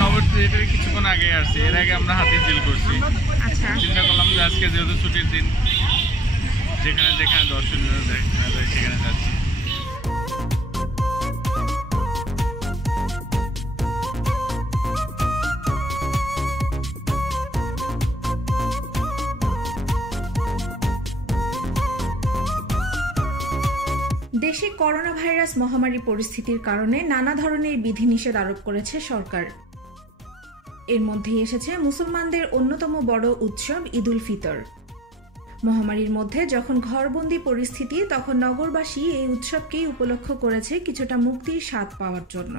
নগর থিয়েটারে কিছুক্ষণ আগে আসছি, এর আগে আমরা হাতিঝিল করছি। আচ্ছা, চিন্তা করলাম যে আজকে যেহেতু ছুটির দিন, যেখানে যেখানে দর্শনীয় দেখা যায় সেখানে যাচ্ছি। দেশে করোনা ভাইরাস মহামারী পরিস্থিতির কারণে নানা ধরনের বিধিনিষেধ আরোপ করেছে সরকার। এর মধ্যেই এসেছে মুসলমানদের অন্যতম বড় উৎসব ঈদ উল ফিতর। মহামারীর মধ্যে যখন ঘরবন্দি পরিস্থিতি, তখন নগরবাসী এই উৎসবকেই উপলক্ষ করেছে কিছুটা মুক্তির স্বাদ পাওয়ার জন্য।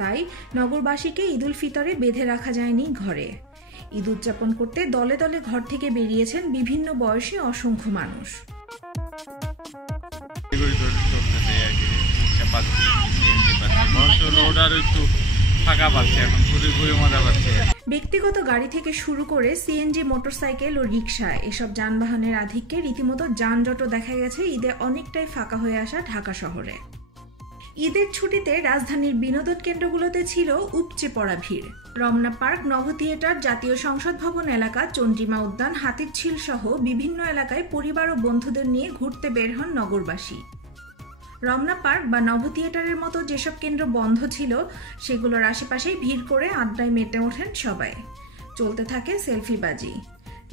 তাই নগরবাসীকে ঈদ উল ফিতরে বেঁধে রাখা যায়নি ঘরে। ঈদ উদযাপন করতে দলে দলে ঘর থেকে বেরিয়েছেন বিভিন্ন বয়সী অসংখ্য মানুষ। ব্যক্তিগত গাড়ি থেকে শুরু করে সিএনজি, মোটরসাইকেল ও রিকশা এসব যানবাহনের আধিক্যে রীতিমতো যানজটও দেখা গেছে ঈদে অনেকটাই ফাঁকা হয়ে আসা ঢাকা শহরে। ঈদের ছুটিতে রাজধানীর বিনোদন কেন্দ্রগুলোতে ছিল উপচে পড়া ভিড়। রমনা পার্ক, নভ থিয়েটার, জাতীয় সংসদ ভবন এলাকা, চন্দ্রিমা উদ্যান, হাতিরঝিল সহ বিভিন্ন এলাকায় পরিবার ও বন্ধুদের নিয়ে ঘুরতে বের হন নগরবাসী। রমনা পার্ক বা নভ থিয়েটারের মতো যেসব কেন্দ্র বন্ধ ছিল, সেগুলোর আশেপাশেই ভিড় করে আড্ডায় মেতে ওঠেন সবাই। চলতে থাকে সেলফিবাজি।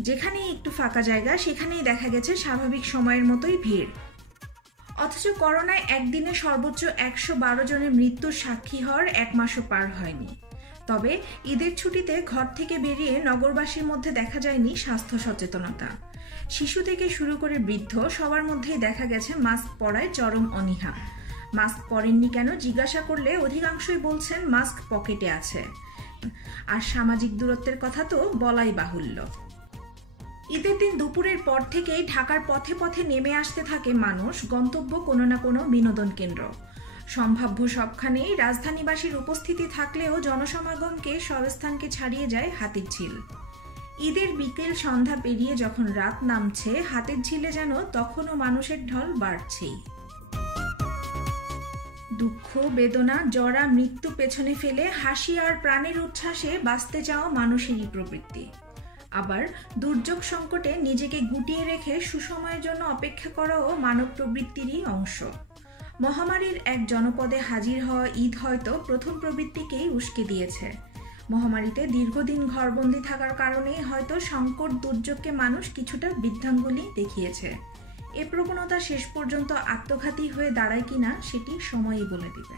যেখানেই একটু ফাঁকা জায়গা, সেখানেই দেখা গেছে স্বাভাবিক সময়ের মতোই ভিড়। অথচ করোনায় একদিনে সর্বোচ্চ 112 জনের মৃত্যুর সাক্ষী হওয়ার 1 মাসও পার হয়নি। তবে ঈদের ছুটিতে ঘর থেকে বেরিয়ে নগরবাসীর মধ্যে দেখা যায়নি স্বাস্থ্য সচেতনতা। শিশু থেকে শুরু করে বৃদ্ধ সবার মধ্যেই দেখা গেছে মাস্ক পরায় চরম অনীহা। মাস্ক পরেননি কেন জিজ্ঞাসা করলে অধিকাংশই বলছেন মাস্ক পকেটে আছে। আর সামাজিক দূরত্বের কথা তো বলাই বাহুল্য। ঈদের দিন দুপুরের পর থেকেই ঢাকার পথে পথে নেমে আসতে থাকে মানুষ, গন্তব্য কোনো না কোনো বিনোদন কেন্দ্র। সম্ভাব্য সবখানেই রাজধানীবাসীর উপস্থিতি থাকলেও জনসমাগমকে সব স্থানকে ছাড়িয়ে যায় হাতিরঝিল। ঈদের বিকেল সন্ধ্যা পেরিয়ে যখন রাত নামছে, হাতিরঝিলে যেন তখনও মানুষের ঢল বাড়ছেই। দুঃখ, বেদনা, জরা, মৃত্যু পেছনে ফেলে হাসি আর প্রাণের উচ্ছ্বাসে বাঁচতে চাওয়া মানুষেরই প্রবৃত্তি। আবার দুর্যোগ সংকটে নিজেকে গুটিয়ে রেখে সুসময়ের জন্য অপেক্ষা করাও মানব প্রবৃত্তিরই অংশ। মহামারীর এক জনপদে হাজির হওয়া ঈদ হয়তো প্রথম প্রবৃত্তিকেই উস্কে দিয়েছে। মহামারীতে দীর্ঘদিন ঘরবন্দি থাকার কারণেই হয়তো সংকট দুর্যোগকে মানুষ কিছুটা বৃদ্ধাঙ্গুলি দেখিয়েছে। এ প্রবণতা শেষ পর্যন্ত আত্মঘাতী হয়ে দাঁড়ায় কিনা সেটি সময়ই বলে দিবে।